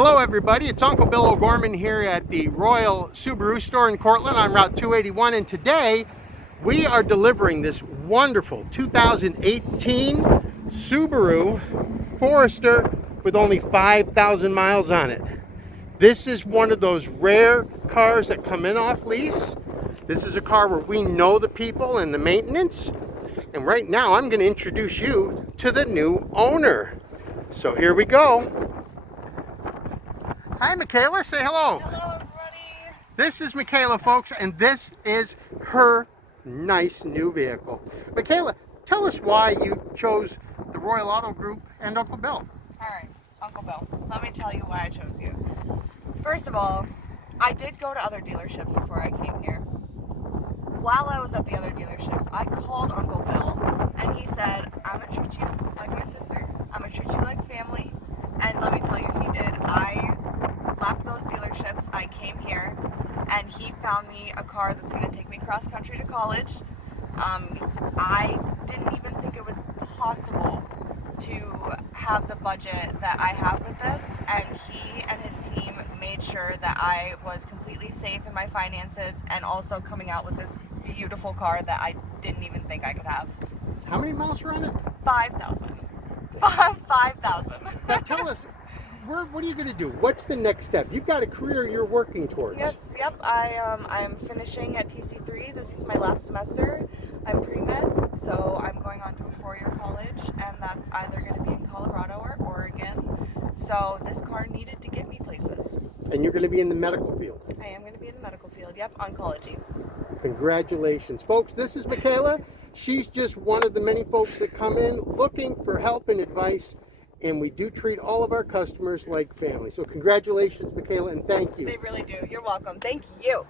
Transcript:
Hello everybody, it's Uncle Bill OGorman here at the Royal Subaru store in Cortland on Route 281, and today we are delivering this wonderful 2018 Subaru Forester with only 5,000 miles on it. This is one of those rare cars that come in off lease. This is a car where we know the people and the maintenance, and right now I'm going to introduce you to the new owner. So here we go. Hi Mikayla, say hello. Hello everybody. This is Mikayla, folks, and this is her nice new vehicle. Mikayla, tell us why you chose the Royal Auto Group and Uncle Bill. Alright, Uncle Bill, let me tell you why I chose you. First of all, I did go to other dealerships before I came here. While I was at the other dealerships, I called Uncle Bill and he said, I'm going to treat you like my sister. I'm going to treat you like family. And let me tell you, he did. I left those dealerships, I came here, and he found me a car that's going to take me cross country to college. I didn't even think it was possible to have the budget that I have with this, and he and his team made sure that I was completely safe in my finances and also coming out with this beautiful car that I didn't even think I could have. How many miles are on it? 5,000. 5,000. Now tell us, what are you going to do? What's the next step? You've got a career you're working towards. Yes, yep. I'm finishing at TC3. This is my last semester. I'm pre-med, so I'm going on to a 4-year college, and that's either going to be in Colorado or Oregon. So this car needed to get me places. And you're going to be in the medical field. I am going to be in the medical field, yep, oncology. Congratulations, folks. This is Mikayla. She's just one of the many folks that come in looking for help and advice, and we do treat all of our customers like family. So congratulations, Mikayla, and thank you. They really do. You're welcome. Thank you.